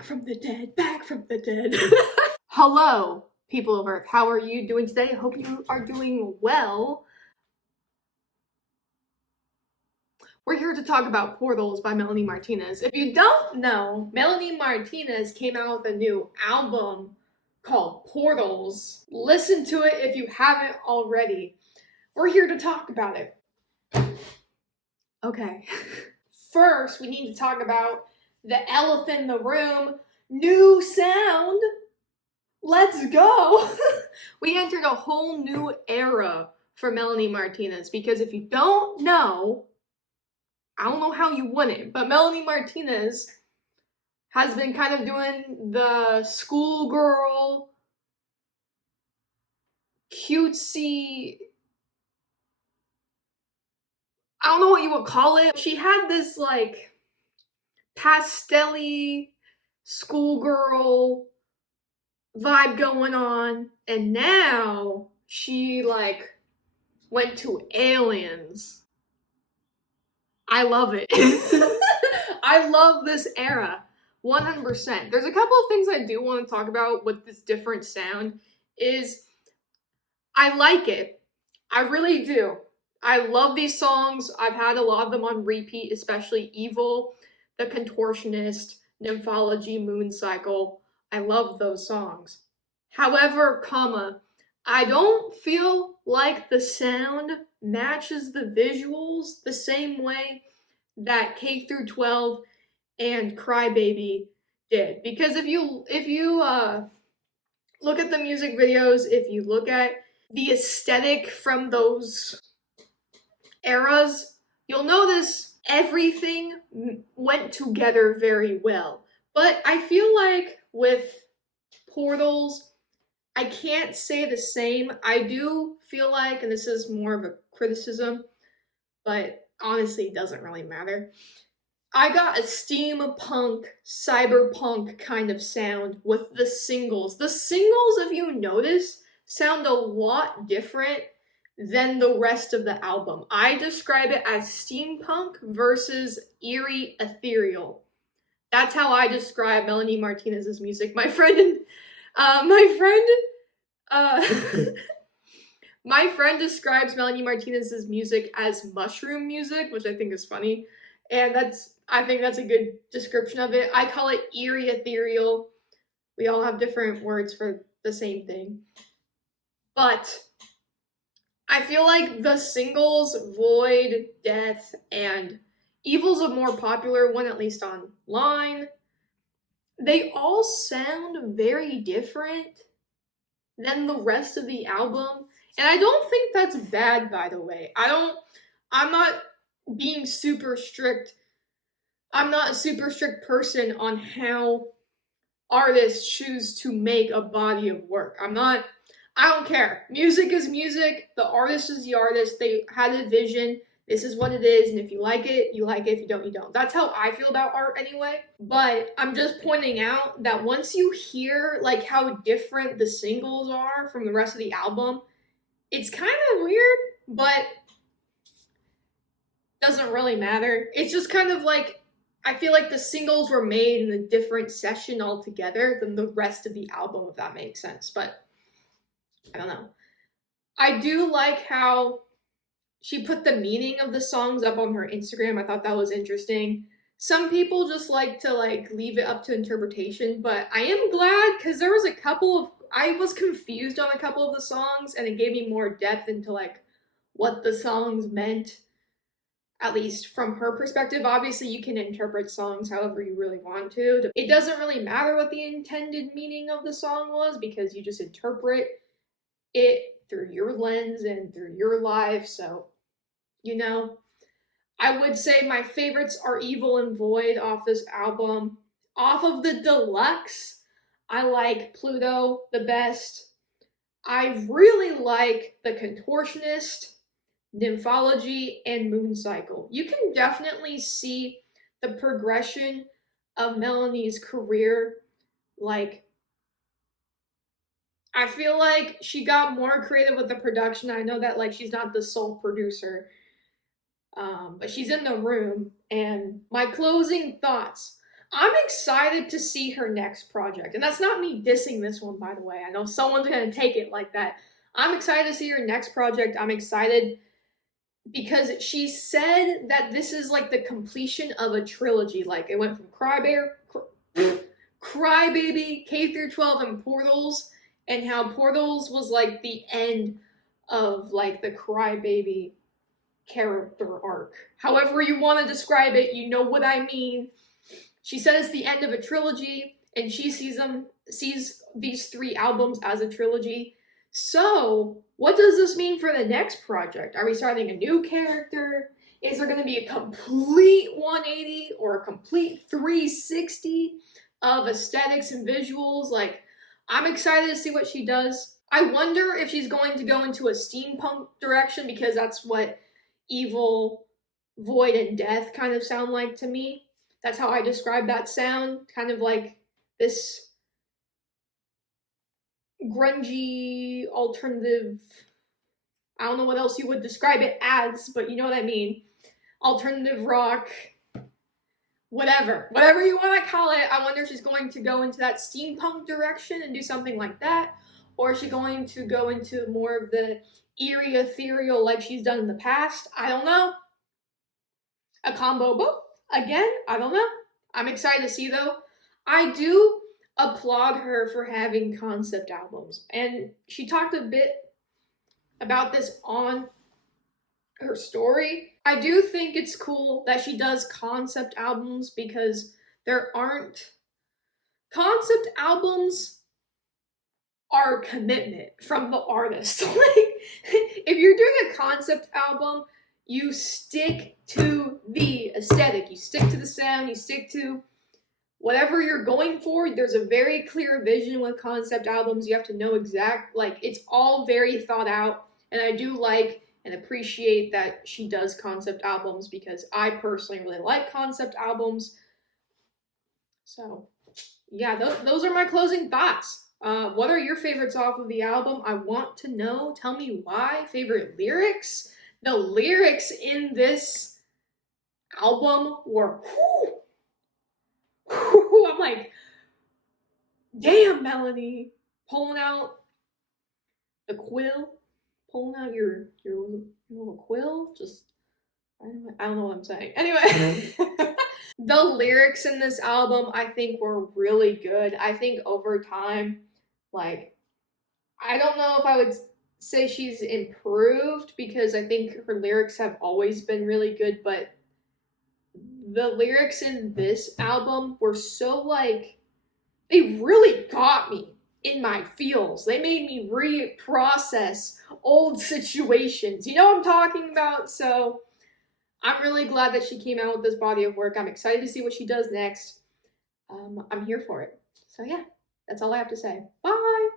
back from the dead, back from the dead. Hello, people of Earth. How are you doing today? I hope you are doing well. We're here to talk about Portals by Melanie Martinez. If you don't know, Melanie Martinez came out with a new album called Portals. Listen to it if you haven't already. We're here to talk about it. Okay. First, we need to talk about the elephant in the room. New sound. Let's go. We entered a whole new era for Melanie Martinez because if you don't know, I don't know how you wouldn't, but Melanie Martinez has been kind of doing the schoolgirl, cutesy, I don't know what you would call it. She had this like pastel-y schoolgirl vibe going on, and now she like went to aliens. I love it. I love this era 100%. There's a couple of things I do want to talk about with this different sound is I like it. I really do. I love these songs. I've had a lot of them on repeat, especially Evil, The Contortionist, Nymphology, Moon Cycle. I love those songs. However, I don't feel like the sound matches the visuals the same way that K through 12 and Crybaby did. Because if you look at the music videos, if you look at the aesthetic from those eras, you'll notice everything went together very well. But I feel like with Portals, I can't say the same. I do feel like, and this is more of a criticism, but honestly it doesn't really matter. I got a steampunk, cyberpunk kind of sound with the singles. The singles, if you notice, sound a lot different than the rest of the album. I describe it as steampunk versus eerie ethereal. That's how I describe Melanie Martinez's music. My friend describes Melanie Martinez's music as mushroom music, which I think is funny. And I think that's a good description of it. I call it eerie ethereal. We all have different words for the same thing. But I feel like the singles, Void, Death, and Evil's a more popular one, at least online. They all sound very different than the rest of the album. And I don't think that's bad, by the way. I'm not being super strict. I'm not a super strict person on how artists choose to make a body of work. I don't care. Music is music. The artist is the artist. They had a vision. This is what it is. And if you like it, you like it. If you don't, you don't. That's how I feel about art anyway. But I'm just pointing out that once you hear like how different the singles are from the rest of the album, it's kind of weird, but doesn't really matter. It's just kind of like, I feel like the singles were made in a different session altogether than the rest of the album, if that makes sense. But I don't know. I do like how she put the meaning of the songs up on her Instagram. I thought that was interesting. Some people just like to like leave it up to interpretation, but I am glad because there was I was confused on a couple of the songs and it gave me more depth into like what the songs meant, at least from her perspective. Obviously you can interpret songs however you really want to. It doesn't really matter what the intended meaning of the song was because you just interpret it through your lens and through your life. So, I would say my favorites are Evil and Void off this album. Off of the deluxe, I like Pluto the best. I really like The Contortionist, Nymphology, and Moon Cycle. You can definitely see the progression of Melanie's career. Like, I feel like she got more creative with the production. I know that like she's not the sole producer, but she's in the room. And my closing thoughts. I'm excited to see her next project. And that's not me dissing this one, by the way. I know someone's going to take it like that. I'm excited to see her next project. I'm excited because she said that this is like the completion of a trilogy. Like it went from Crybaby, K through 12, and Portals, and how Portals was like the end of like the Crybaby character arc. However you want to describe it, you know what I mean. She said it's the end of a trilogy, and she sees these 3 albums as a trilogy. So, what does this mean for the next project? Are we starting a new character? Is there going to be a complete 180 or a complete 360 of aesthetics and visuals? Like, I'm excited to see what she does. I wonder if she's going to go into a steampunk direction, because that's what Evil, Void, and Death kind of sound like to me. That's how I describe that sound. Kind of like this grungy, alternative, I don't know what else you would describe it as, but you know what I mean. Alternative rock, whatever you want to call it. I wonder if she's going to go into that steampunk direction and do something like that, or is she going to go into more of the eerie, ethereal like she's done in the past? I don't know. A combo both? Again, I don't know. I'm excited to see though. I do applaud her for having concept albums, and she talked a bit about this on her story. I do think it's cool that she does concept albums, because there aren't concept albums are commitment from the artist. Like, if you're doing a concept album, you stick to the aesthetic, you stick to the sound, you stick to whatever you're going for. There's a very clear vision with concept albums. You have to know like, it's all very thought out. And I do like and appreciate that she does concept albums, because I personally really like concept albums. So, yeah, those are my closing thoughts. What are your favorites off of the album? I want to know. Tell me why. Favorite lyrics? The lyrics in this album were, I'm like, damn, Melanie, pulling out the quill, pulling out your little quill. Just, I don't know what I'm saying. Anyway, the lyrics in this album, I think, were really good. I think over time, like, I don't know if I would say she's improved, because I think her lyrics have always been really good, but the lyrics in this album were so, like, they really got me in my feels. They made me reprocess old situations. You know what I'm talking about? So I'm really glad that she came out with this body of work. I'm excited to see what she does next. I'm here for it. So yeah, that's all I have to say. Bye!